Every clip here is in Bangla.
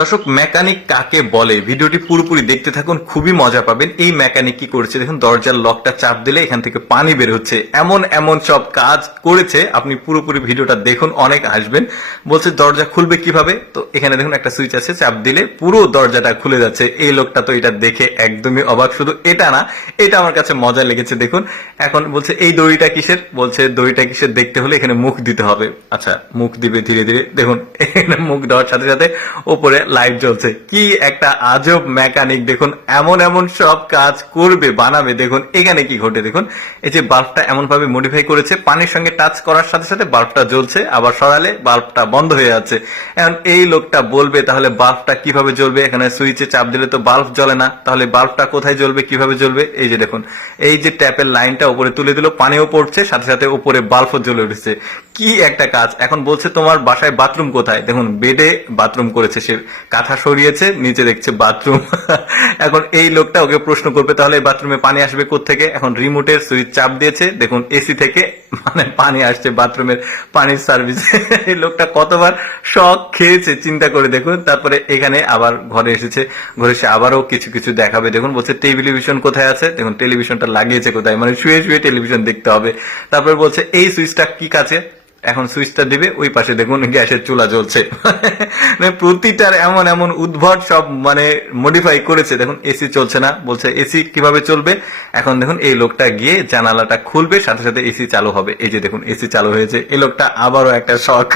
দর্শক, মেকানিক কাকে বলে ভিডিওটি পুরোপুরি দেখতে থাকুন, খুবই মজা পাবেন। এই মেকানিক কি করেছে দেখুন, দরজার লকটা চাপ দিলে এখান থেকে পানি বের হচ্ছে, এমন এমন সব কাজ করেছে। আপনি পুরোপুরি ভিডিওটা দেখুন, অনেক আসবেন। বলছে দরজা খুলবে কিভাবে, তো এখানে দেখুন একটা সুইচ আছে, চাপ দিলে পুরো দরজাটা খুলে যাচ্ছে। এই লোকটা তো এটা দেখে একদমই অবাক। শুধু এটা না, এটা আমার কাছে মজা লেগেছে। দেখুন এখন বলছে এই দড়িটা কিসের, বলছে দড়িটা কিসের দেখতে হলে এখানে মুখ দিতে হবে। আচ্ছা, মুখ দিবে ধীরে ধীরে। দেখুন এখানে মুখ দেওয়ার সাথে সাথে ওপরে লাইট জ্বলছে। কি একটা আজব মেকানিক! দেখুন এমন এমন সব কাজ করবে, বানাবে। দেখুন এখানে কি ঘটে, দেখুন এই যে বাল্বটা এমন ভাবে মডিফাই করেছে, পানির সঙ্গে টাচ করার সাথে সাথে বাল্বটা জ্বলছে, আবার সরালে বাল্বটা বন্ধ হয়ে যাচ্ছে। এখন এই লোকটা বলবে তাহলে বাল্বটা কিভাবে জ্বলবে। এখানে সুইচে চাপ দিলে তো বাল্ব জ্বলে না, তাহলে বাল্বটা কোথায় জ্বলবে, কিভাবে জ্বলবে। এই যে দেখুন, এই যে ট্যাপের লাইনটা উপরে তুলে দিল, পানিও পড়ছে, সাথে সাথে উপরে বাল্বও জ্বলে উঠেছে। কি একটা কাজ! এখন বলছে তোমার বাসায় বাথরুম কোথায়। দেখুন বেডে বাথরুম করেছে, সে কাঁথা সরিয়েছে, নিচে দেখছে বাথরুম। এখন এই লোকটা ওকে প্রশ্ন করবে তাহলে বাথরুমে পানি আসবে কোত্থেকে। এখন রিমোটের সুইচ চাপ দিয়েছে, দেখুন এসি থেকে মানে পানি আসছে বাথরুমের পানির সার্ভিস। এই লোকটা কতবার শখ খেয়েছে চিন্তা করে দেখুন। তারপরে এখানে আবার ঘরে এসেছে, ঘরে এসে আবারও কিছু কিছু দেখাবে। দেখুন বলছে টেলিভিশন কোথায় আছে, দেখুন টেলিভিশনটা লাগিয়েছে কোথায়, মানে শুয়ে শুয়ে টেলিভিশন দেখতে হবে। তারপরে বলছে এই সুইচটা কি কাছে, এখন সুইচটা দিবে, ওই পাশে দেখুন গ্যাসের চুলা জ্বলছে। মানে প্রতিটার এমন এমন উদ্ভট সব মানে মডিফাই করেছে। দেখুন এসি চলছে না, বলছে এসি কিভাবে চলবে। এখন দেখুন এই লোকটা গিয়ে জানালাটা খুলবে, সাথে সাথে এসি চালু হবে। এই যে দেখুন এসি চালু হয়েছে। এই লোকটা আবারও একটা শখ।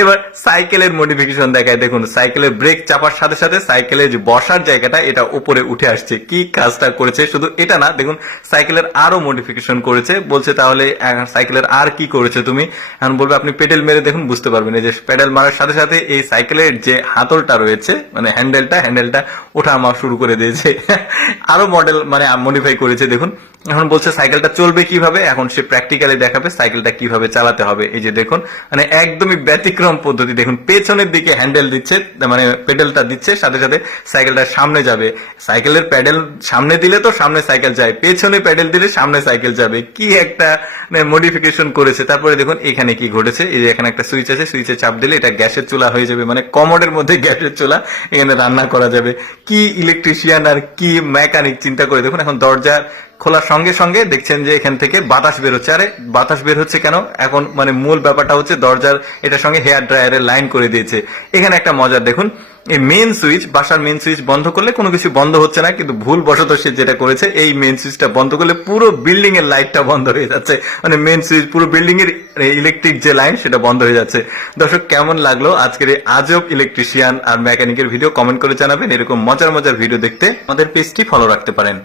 এবার সাইকেলের মডিফিকেশন দেখায়। দেখুন সাইকেলের ব্রেক চাপার সাথে সাথে সাইকেলের যে বসার জায়গাটা এটা উপরে উঠে আসছে। কি কাজটা করেছে! শুধু এটা না, দেখুন সাইকেলের আরো মডিফিকেশন করেছে। বলছে তাহলে সাইকেলের আর কি করেছে তুমি। এখন বলবে আপনি পেডেল মেরে দেখুন, বুঝতে পারবেন। এই যে পেডেল মারার সাথে সাথে এই সাইকেলের যে হাতলটা রয়েছে, মানে হ্যান্ডেলটা ওঠা নামা শুরু করে দিয়েছে। আরো মডেল মানে মডিফাই করেছে। দেখুন এখন বলছে সাইকেলটা চলবে কিভাবে, এখন সে প্র্যাকটিক্যালি দেখাবে সাইকেলটা কিভাবে চালাতে হবে। এই যে দেখুন মানে একদমই ব্যতিক্রম পদ্ধতি। দেখুন পেছনের দিকে হ্যান্ডেল দিচ্ছে, মানে পেডেলটা দিচ্ছে, সাথে সাথে সাইকেলটা সামনে যাবে। সাইকেলের প্যাডেল সামনে দিলে তো সামনে সাইকেল যায়, পেছনে প্যাডেল দিলে সামনে সাইকেল যাবে। কি একটা মডিফিকেশন করেছে। তারপরে দেখুন এখানে কি ঘটেছে, এই যে এখানে একটা সুইচ আছে, সুইচে চাপ দিলে এটা গ্যাসের চুলা হয়ে যাবে, মানে কমোডের মধ্যে গ্যাসের চুলা, এখানে রান্না করা যাবে। কি ইলেকট্রিশিয়ান আর কি মেকানিক চিন্তা করে দেখুন। এখন দরজা খোলার সঙ্গে সঙ্গে দেখছেন যে এখান থেকে বাতাস বের হচ্ছে। আরে বাতাস বের হচ্ছে কেন? এখন মানে মূল ব্যাপারটা হচ্ছে দরজার এটার সঙ্গে হেয়ার ড্রায়ারের লাইন করে দিয়েছে। এখানে একটা মজার দেখুন, এই মেন সুইচ, বাসার মেন সুইচ বন্ধ করলে কোনো কিছু বন্ধ হচ্ছে না, কিন্তু ভুল বশত সে যেটা করেছে এই মেন সুইচটা বন্ধ করলে পুরো বিল্ডিং এর লাইটটা বন্ধ হয়ে যাচ্ছে। মানে মেন সুইচ পুরো বিল্ডিং এর ইলেকট্রিক যে লাইন সেটা বন্ধ হয়ে যাচ্ছে। দর্শক কেমন লাগলো আজকের এই আজব ইলেকট্রিশিয়ান আর মেকানিকের ভিডিও? কমেন্ট করে জানাবেন। এরকম মজার মজার ভিডিও দেখতে আমাদের পেজটি ফলো রাখতে পারেন।